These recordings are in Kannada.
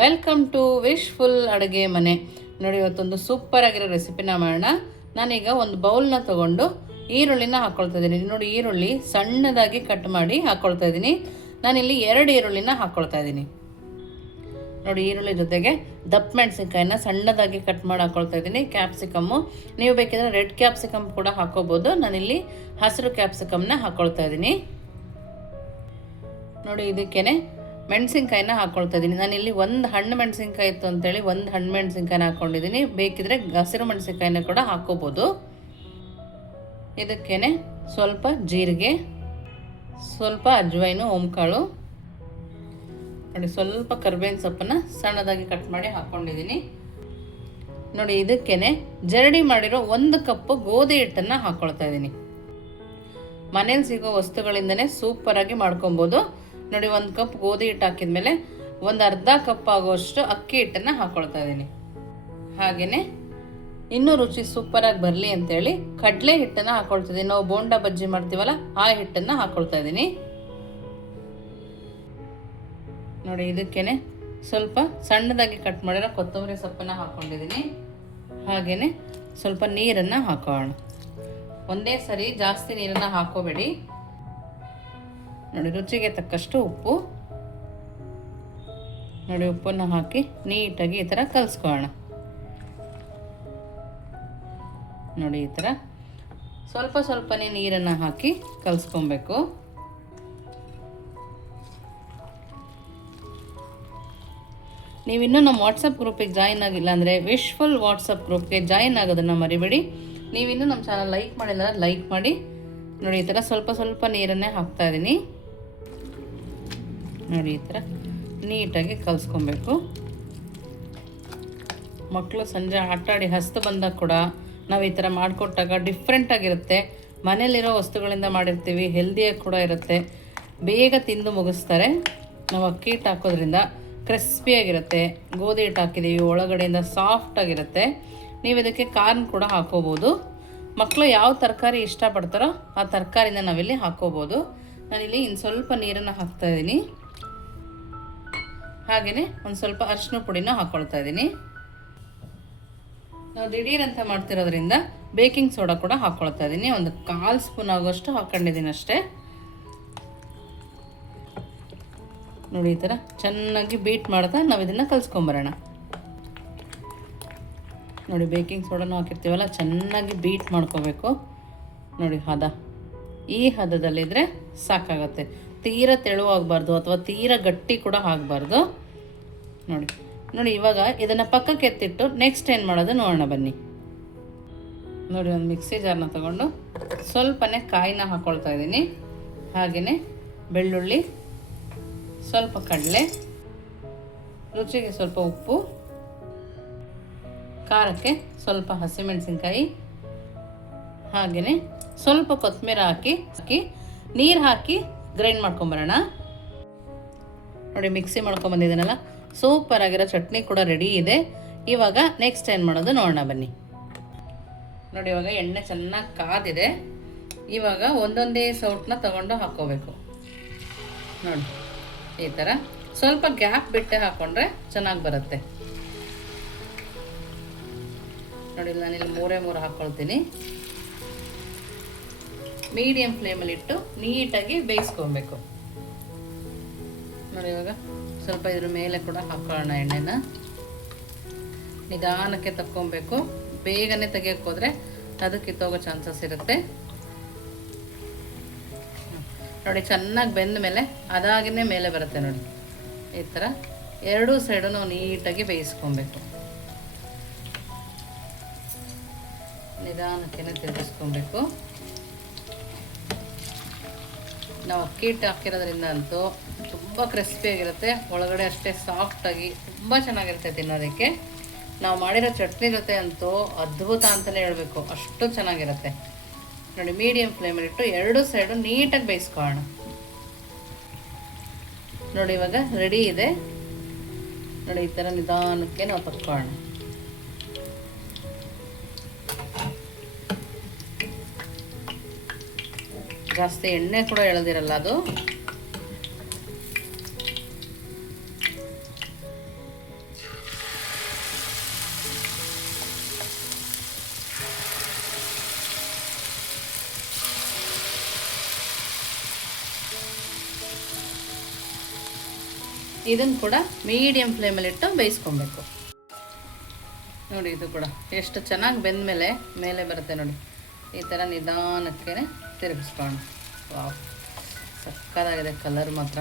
ವೆಲ್ಕಮ್ ಟು ವಿಶ್ಫುಲ್ ಅಡುಗೆ ಮನೆ. ನೋಡಿ, ಇವತ್ತೊಂದು ಸೂಪರ್ ಆಗಿರೋ ರೆಸಿಪಿನ ಮಾಡೋಣ. ನಾನೀಗ ಒಂದು ಬೌಲ್ನ ತೊಗೊಂಡು ಈರುಳ್ಳಿನ ಹಾಕ್ಕೊಳ್ತಾ ಇದ್ದೀನಿ. ನೋಡಿ, ಈರುಳ್ಳಿ ಸಣ್ಣದಾಗಿ ಕಟ್ ಮಾಡಿ ಹಾಕ್ಕೊಳ್ತಾ ಇದ್ದೀನಿ. ನಾನಿಲ್ಲಿ 2 ಈರುಳ್ಳಿನ ಹಾಕ್ಕೊಳ್ತಾ ಇದ್ದೀನಿ. ನೋಡಿ, ಈರುಳ್ಳಿ ಜೊತೆಗೆ ದಪ್ಪ ಮೆಣಸಿನ್ಕಾಯಿನ ಸಣ್ಣದಾಗಿ ಕಟ್ ಮಾಡಿ ಹಾಕ್ಕೊಳ್ತಾ ಇದ್ದೀನಿ. ಕ್ಯಾಪ್ಸಿಕಮ್ಮು ನೀವು ಬೇಕಿದ್ರೆ ರೆಡ್ ಕ್ಯಾಪ್ಸಿಕಮ್ ಕೂಡ ಹಾಕ್ಕೋಬೋದು. ನಾನಿಲ್ಲಿ ಹಸಿರು ಕ್ಯಾಪ್ಸಿಕಮ್ನ ಹಾಕ್ಕೊಳ್ತಾ ಇದ್ದೀನಿ. ನೋಡಿ, ಇದಕ್ಕೇನೆ ಮೆಣಸಿನ್ಕಾಯಿನ ಹಾಕ್ಕೊಳ್ತಾ ಇದ್ದೀನಿ. ನಾನಿಲ್ಲಿ ಒಂದು ಹಣ್ಣು ಮೆಣಸಿನ್ಕಾಯಿ ಇತ್ತು ಅಂತೇಳಿ ಒಂದು ಹಣ್ಣು ಮೆಣಸಿನ್ಕಾಯಿನ ಹಾಕ್ಕೊಂಡಿದ್ದೀನಿ. ಬೇಕಿದ್ರೆ ಹಸಿರು ಮೆಣಸಿನ್ಕಾಯಿನ ಕೂಡ ಹಾಕ್ಕೋಬೋದು. ಇದಕ್ಕೇನೆ ಸ್ವಲ್ಪ ಜೀರಿಗೆ, ಸ್ವಲ್ಪ ಅಜ್ವೈನು, ಓಂಕಾಳು, ನೋಡಿ ಸ್ವಲ್ಪ ಕರಿಬೇವಿನ ಸೊಪ್ಪನ್ನು ಸಣ್ಣದಾಗಿ ಕಟ್ ಮಾಡಿ ಹಾಕ್ಕೊಂಡಿದ್ದೀನಿ. ನೋಡಿ, ಇದಕ್ಕೇನೆ ಜರಡಿ ಮಾಡಿರೋ 1 ಕಪ್ ಗೋಧಿ ಹಿಟ್ಟನ್ನು ಹಾಕ್ಕೊಳ್ತಾ ಇದ್ದೀನಿ. ಮನೇಲಿ ಸಿಗೋ ವಸ್ತುಗಳಿಂದನೇ ಸೂಪರಾಗಿ ಮಾಡ್ಕೊಬೋದು. ನೋಡಿ, 1 ಕಪ್ ಗೋಧಿ ಹಿಟ್ಟು ಹಾಕಿದ್ಮೇಲೆ ಒಂದು ಅರ್ಧ ಕಪ್ ಆಗುವಷ್ಟು ಅಕ್ಕಿ ಹಿಟ್ಟನ್ನು ಹಾಕ್ಕೊಳ್ತಾ ಇದ್ದೀನಿ. ಹಾಗೆಯೇ ಇನ್ನೂ ರುಚಿ ಸೂಪರಾಗಿ ಬರಲಿ ಅಂತೇಳಿ ಕಡಲೆ ಹಿಟ್ಟನ್ನು ಹಾಕ್ಕೊಳ್ತಿದ್ದೀನಿ. ನಾವು ಬೋಂಡಾ ಬಜ್ಜಿ ಮಾಡ್ತೀವಲ್ಲ, ಆ ಹಿಟ್ಟನ್ನು ಹಾಕ್ಕೊಳ್ತಾ ಇದ್ದೀನಿ. ನೋಡಿ, ಇದಕ್ಕೇನೆ ಸ್ವಲ್ಪ ಸಣ್ಣದಾಗಿ ಕಟ್ ಮಾಡಿರೋ ಕೊತ್ತಂಬರಿ ಸೊಪ್ಪನ್ನು ಹಾಕ್ಕೊಂಡಿದ್ದೀನಿ. ಹಾಗೆಯೇ ಸ್ವಲ್ಪ ನೀರನ್ನು ಹಾಕೋಣ. ಒಂದೇ ಸರಿ ಜಾಸ್ತಿ ನೀರನ್ನು ಹಾಕೋಬೇಡಿ. ನೋಡಿ, ರುಚಿಗೆ ತಕ್ಕಷ್ಟು ಉಪ್ಪು. ನೋಡಿ, ಉಪ್ಪನ್ನು ಹಾಕಿ ನೀಟಾಗಿ ಈ ಥರ ಕಲಿಸ್ಕೊಳ್ಳೋಣ. ನೋಡಿ, ಈ ಥರ ಸ್ವಲ್ಪ ಸ್ವಲ್ಪನೇ ನೀರನ್ನು ಹಾಕಿ ಕಲಿಸ್ಕೊಬೇಕು. ನೀವಿನ್ನೂ ನಮ್ಮ ವಾಟ್ಸಪ್ ಗ್ರೂಪಿಗೆ ಜಾಯಿನ್ ಆಗಿಲ್ಲ ಅಂದರೆ ವಿಶ್ಫುಲ್ ವಾಟ್ಸಪ್ ಗ್ರೂಪ್ಗೆ ಜಾಯಿನ್ ಆಗೋದನ್ನು ಮರಿಬೇಡಿ. ನೀವಿನ್ನೂ ನಮ್ಮ ಚಾನಲ್ ಲೈಕ್ ಮಾಡಿಲ್ಲ ಲೈಕ್ ಮಾಡಿ. ನೋಡಿ, ಈ ಥರ ಸ್ವಲ್ಪ ಸ್ವಲ್ಪ ನೀರನ್ನೇ ಹಾಕ್ತಾಯಿದ್ದೀನಿ. ನೋಡಿ, ಈ ಥರ ನೀಟಾಗಿ ಕಲಿಸ್ಕೊಬೇಕು. ಮಕ್ಕಳು ಸಂಜೆ ಆಟಾಡಿ ಹಸ್ತು ಬಂದಾಗ ಕೂಡ ನಾವು ಈ ಥರ ಮಾಡಿಕೊಟ್ಟಾಗ ಡಿಫ್ರೆಂಟಾಗಿರುತ್ತೆ. ಮನೇಲಿರೋ ವಸ್ತುಗಳಿಂದ ಮಾಡಿರ್ತೀವಿ, ಹೆಲ್ದಿಯಾಗಿ ಕೂಡ ಇರುತ್ತೆ. ಬೇಗ ತಿಂದು ಮುಗಿಸ್ತಾರೆ. ನಾವು ಅಕ್ಕಿ ಹಿಟ್ಟು ಹಾಕೋದ್ರಿಂದ ಕ್ರಿಸ್ಪಿಯಾಗಿರುತ್ತೆ. ಗೋಧಿ ಹಿಟ್ಟು ಹಾಕಿದ್ದೀವಿ, ಒಳಗಡೆಯಿಂದ ಸಾಫ್ಟಾಗಿರುತ್ತೆ. ನೀವು ಇದಕ್ಕೆ ಕಾರ್ನ್ ಕೂಡ ಹಾಕೋಬೋದು. ಮಕ್ಕಳು ಯಾವ ತರಕಾರಿ ಇಷ್ಟಪಡ್ತಾರೋ ಆ ತರಕಾರಿನ ನಾವಿಲ್ಲಿ ಹಾಕೋಬೋದು. ನಾನಿಲ್ಲಿ ಇನ್ನು ಸ್ವಲ್ಪ ನೀರನ್ನು ಹಾಕ್ತಾಯಿದ್ದೀನಿ. ಹಾಗೆಯೇ ಒಂದು ಸ್ವಲ್ಪ ಅರಿಶಿನ ಪುಡಿನ ಹಾಕ್ಕೊಳ್ತಾ ಇದ್ದೀನಿ. ನಾವು ದಿಢೀರಂತ ಮಾಡ್ತಿರೋದ್ರಿಂದ ಬೇಕಿಂಗ್ ಸೋಡಾ ಕೂಡ ಹಾಕ್ಕೊಳ್ತಾ ಇದ್ದೀನಿ. ಒಂದು 1/4 ಸ್ಪೂನ್ ಆಗೋಷ್ಟು ಹಾಕ್ಕೊಂಡಿದ್ದೀನಿ ಅಷ್ಟೇ. ನೋಡಿ, ಈ ಥರ ಚೆನ್ನಾಗಿ ಬೀಟ್ ಮಾಡ್ತಾ ನಾವು ಇದನ್ನು ಕಲಿಸ್ಕೊಂಬರೋಣ. ನೋಡಿ, ಬೇಕಿಂಗ್ ಸೋಡಾನು ಹಾಕಿರ್ತೀವಲ್ಲ, ಚೆನ್ನಾಗಿ ಬೀಟ್ ಮಾಡ್ಕೋಬೇಕು. ನೋಡಿ, ಈ ಹದದಲ್ಲಿದ್ದರೆ ಸಾಕಾಗತ್ತೆ. ತೀರ ತೆಳುವಾಗಬಾರ್ದು ಅಥವಾ ತೀರ ಗಟ್ಟಿ ಕೂಡ ಆಗಬಾರ್ದು. ನೋಡಿ, ಇವಾಗ ಇದನ್ನು ಪಕ್ಕಕ್ಕೆ ಎತ್ತಿಟ್ಟು ನೆಕ್ಸ್ಟ್ ಏನು ಮಾಡೋದು ನೋಡೋಣ ಬನ್ನಿ. ನೋಡಿ, ಒಂದು ಮಿಕ್ಸಿ ಜಾರ್ನ ತಗೊಂಡು ಸ್ವಲ್ಪನೇ ಕಾಯಿನ ಹಾಕ್ಕೊಳ್ತಾ ಇದ್ದೀನಿ. ಹಾಗೆಯೇ ಬೆಳ್ಳುಳ್ಳಿ, ಸ್ವಲ್ಪ ಕಡಲೆ, ರುಚಿಗೆ ಸ್ವಲ್ಪ ಉಪ್ಪು, ಖಾರಕ್ಕೆ ಸ್ವಲ್ಪ ಹಸಿಮೆಣಸಿನ್ಕಾಯಿ, ಹಾಗೆಯೇ ಸ್ವಲ್ಪ ಕೊತ್ತಂಬರಿ ಹಾಕಿ ನೀರು ಹಾಕಿ ಗ್ರೈಂಡ್ ಮಾಡ್ಕೊಂಬರೋಣ. ನೋಡಿ, ಮಿಕ್ಸಿ ಮಾಡ್ಕೊಂಬಂದಿದ್ದೀನಲ್ಲ, ಸೂಪರ್ ಆಗಿರೋ ಚಟ್ನಿ ಕೂಡ ರೆಡಿ ಇದೆ. ಇವಾಗ ನೆಕ್ಸ್ಟ್ ಏನು ಮಾಡೋದು ನೋಡೋಣ ಬನ್ನಿ. ನೋಡಿ, ಇವಾಗ ಎಣ್ಣೆ ಚೆನ್ನಾಗಿ ಕಾದಿದೆ. ಇವಾಗ ಒಂದೊಂದೇ ಸೌಟನ್ನ ತಗೊಂಡು ಹಾಕ್ಕೋಬೇಕು. ನೋಡಿ, ಈ ಥರ ಸ್ವಲ್ಪ ಗ್ಯಾಪ್ ಬಿಟ್ಟೆ ಹಾಕ್ಕೊಂಡ್ರೆ ಚೆನ್ನಾಗಿ ಬರುತ್ತೆ. ನೋಡಿ, ನಾನಿಲ್ಲಿ 3 ಹಾಕ್ಕೊಳ್ತೀನಿ. ಮೀಡಿಯಂ ಫ್ಲೇಮಲ್ಲಿ ಇಟ್ಟು ನೀಟಾಗಿ ಬೇಯಿಸ್ಕೊಬೇಕು. ನೋಡಿ, ಇವಾಗ ಸ್ವಲ್ಪ ಇದ್ರ ಮೇಲೆ ಕೂಡ ಹಾಕೊಳ್ಳೋಣ ಎಣ್ಣೆನ. ನಿಧಾನಕ್ಕೆ ತಕ್ಕೊಬೇಕು. ಬೇಗನೆ ತೆಗಿಯೋಕ್ಕೆ ಹೋದರೆ ಅದು ಕಿತ್ತೋಗೋ ಚಾನ್ಸಸ್ ಇರುತ್ತೆ. ನೋಡಿ, ಚೆನ್ನಾಗಿ ಬೆಂದ ಮೇಲೆ ಅದಾಗಿನೇ ಮೇಲೆ ಬರುತ್ತೆ. ನೋಡಿ, ಈ ಥರ 2 ಸೈಡು ನಾವು ನೀಟಾಗಿ ಬೇಯಿಸ್ಕೊಬೇಕು. ನಿಧಾನಕ್ಕೆ ತಿರುಗಿಸ್ಕೊಬೇಕು. ನಾವು ಅಕ್ಕಿ ಹಿಟ್ಟು ಹಾಕಿರೋದ್ರಿಂದ ಅಂತೂ ತುಂಬ ಕ್ರಿಸ್ಪಿಯಾಗಿರುತ್ತೆ. ಒಳಗಡೆ ಅಷ್ಟೇ ಸಾಫ್ಟಾಗಿ ತುಂಬ ಚೆನ್ನಾಗಿರುತ್ತೆ ತಿನ್ನೋದಕ್ಕೆ. ನಾವು ಮಾಡಿರೋ ಚಟ್ನಿ ಜೊತೆ ಅಂತೂ ಅದ್ಭುತ ಅಂತಲೇ ಹೇಳಬೇಕು, ಅಷ್ಟು ಚೆನ್ನಾಗಿರುತ್ತೆ. ನೋಡಿ, ಮೀಡಿಯಂ ಫ್ಲೇಮಲ್ಲಿ ಇಟ್ಟು 2 ಸೈಡು ನೀಟಾಗಿ ಬೇಯಿಸ್ಕೊಳ್ಳೋಣ. ನೋಡಿ, ಇವಾಗ ರೆಡಿ ಇದೆ. ನೋಡಿ, ಈ ಥರ ನಿಧಾನಕ್ಕೆ ನಾವು ತಕ್ಕೊಳ್ಳೋಣ. ಜಾಸ್ತಿ ಎಣ್ಣೆ ಕೂಡ ಎಳೆದಿರಲ್ಲ ಅದು. ಇದನ್ನು ಕೂಡ ಮೀಡಿಯಮ್ ಫ್ಲೇಮಲ್ಲಿಟ್ಟು ಬೇಯಿಸ್ಕೊಬೇಕು. ನೋಡಿ ಇದು ಕೂಡ ಎಷ್ಟು ಚೆನ್ನಾಗಿ ಬೆಂದ ಮೇಲೆ ಬರುತ್ತೆ ನೋಡಿ. ಈ ಥರ ನಿಧಾನಕ್ಕೆ ತಿರುಗಿಸ್ಕೊಂಡು. ವಾವ್, ಸಕ್ಕತ್ತಾಗಿದೆ ಕಲರ್ ಮಾತ್ರ.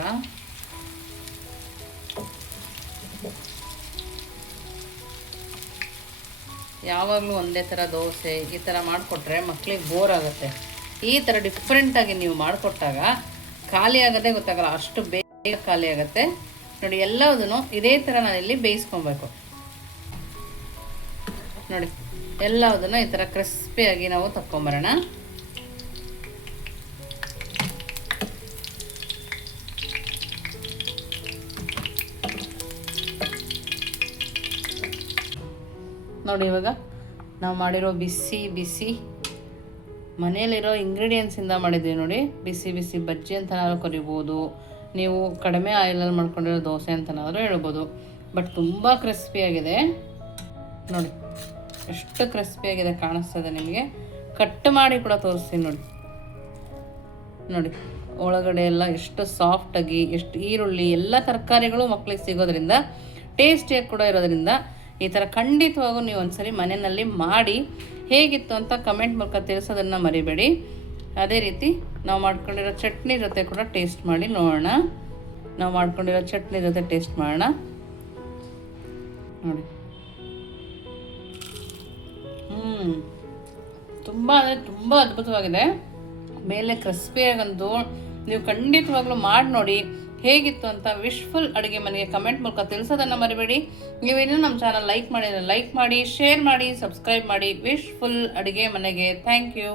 ಯಾವಾಗಲೂ ಒಂದೇ ಥರ ದೋಸೆ ಈ ಥರ ಮಾಡಿಕೊಟ್ರೆ ಮಕ್ಕಳಿಗೆ ಬೋರ್ ಆಗುತ್ತೆ. ಈ ಥರ ಡಿಫ್ರೆಂಟಾಗಿ ನೀವು ಮಾಡಿಕೊಟ್ಟಾಗ ಖಾಲಿ ಆಗೋದೇ ಗೊತ್ತಾಗಲ್ಲ, ಅಷ್ಟು ಬೇಗ ಖಾಲಿ ಆಗುತ್ತೆ. ನೋಡಿ ಎಲ್ಲದನ್ನು ಇದೇ ಥರ ನಾನಿಲ್ಲಿ ಬೇಯಿಸ್ಕೊಬೇಕು. ನೋಡಿ ಎಲ್ಲದನ್ನು ಈ ಥರ ಕ್ರಿಸ್ಪಿಯಾಗಿ ನಾವು ತಕ್ಕೊಂಬರೋಣ. ನೋಡಿ ಇವಾಗ ನಾವು ಮಾಡಿರೋ ಬಿಸಿ ಬಿಸಿ ಮನೆಯಲ್ಲಿರೋ ಇಂಗ್ರೀಡಿಯೆಂಟ್ಸಿಂದ ಮಾಡಿದ್ದೀವಿ ನೋಡಿ. ಬಿಸಿ ಬಿಸಿ ಬಜ್ಜಿ ಅಂತನಾದ್ರೂ ಕರಿಬೋದು, ನೀವು ಕಡಿಮೆ ಆಯಿಲಲ್ಲಿ ಮಾಡ್ಕೊಂಡಿರೋ ದೋಸೆ ಅಂತನಾದರೂ ಹೇಳ್ಬೋದು. ಬಟ್ ತುಂಬ ಕ್ರಿಸ್ಪಿಯಾಗಿದೆ ನೋಡಿ, ಎಷ್ಟು ಕ್ರಿಸ್ಪಿಯಾಗಿದೆ ಕಾಣಿಸ್ತದೆ ನಿಮಗೆ. ಕಟ್ ಮಾಡಿ ಕೂಡ ತೋರಿಸ್ತೀನಿ ನೋಡಿ. ನೋಡಿ ಒಳಗಡೆ ಎಲ್ಲ ಎಷ್ಟು ಸಾಫ್ಟಾಗಿ, ಎಷ್ಟು ಈರುಳ್ಳಿ ಎಲ್ಲ ತರಕಾರಿಗಳು ಮಕ್ಕಳಿಗೆ ಸಿಗೋದ್ರಿಂದ ಟೇಸ್ಟಿಯಾಗಿ ಕೂಡ ಇರೋದ್ರಿಂದ ಈ ಥರ ಖಂಡಿತವಾಗೂ ನೀವು ಒಂದ್ಸರಿ ಮನೆಯಲ್ಲಿ ಮಾಡಿ ಹೇಗಿತ್ತು ಅಂತ ಕಮೆಂಟ್ ಮೂಲಕ ತಿಳಿಸೋದನ್ನು ಮರಿಬೇಡಿ. ಅದೇ ರೀತಿ ನಾವು ಮಾಡ್ಕೊಂಡಿರೋ ಚಟ್ನಿ ಜೊತೆ ಕೂಡ ಟೇಸ್ಟ್ ಮಾಡಿ ನೋಡೋಣ. ನಾವು ಮಾಡ್ಕೊಂಡಿರೋ ಚಟ್ನಿ ಜೊತೆ ಟೇಸ್ಟ್ ಮಾಡೋಣ ನೋಡಿ. ತುಂಬ ಅಂದರೆ ತುಂಬ ಅದ್ಭುತವಾಗಿದೆ. ಮೇಲೆ ಕ್ರಿಸ್ಪಿಯಾಗಂತೂ ನೀವು ಖಂಡಿತವಾಗ್ಲೂ ಮಾಡಿ ನೋಡಿ ಹೇಗಿತ್ತು ಅಂತ ವಿಶ್ಫುಲ್ ಅಡುಗೆ ಮನೆಗೆ ಕಮೆಂಟ್ ಮೂಲಕ ತಿಳಿಸೋದನ್ನು ಮರಿಬೇಡಿ. ನೀವೇನೂ ನಮ್ಮ ಚಾನಲ್ ಲೈಕ್ ಮಾಡಿದರೆ ಲೈಕ್ ಮಾಡಿ, ಶೇರ್ ಮಾಡಿ, ಸಬ್ಸ್ಕ್ರೈಬ್ ಮಾಡಿ. ವಿಶ್ಫುಲ್ ಅಡುಗೆ ಮನೆಗೆ ಥ್ಯಾಂಕ್ ಯು.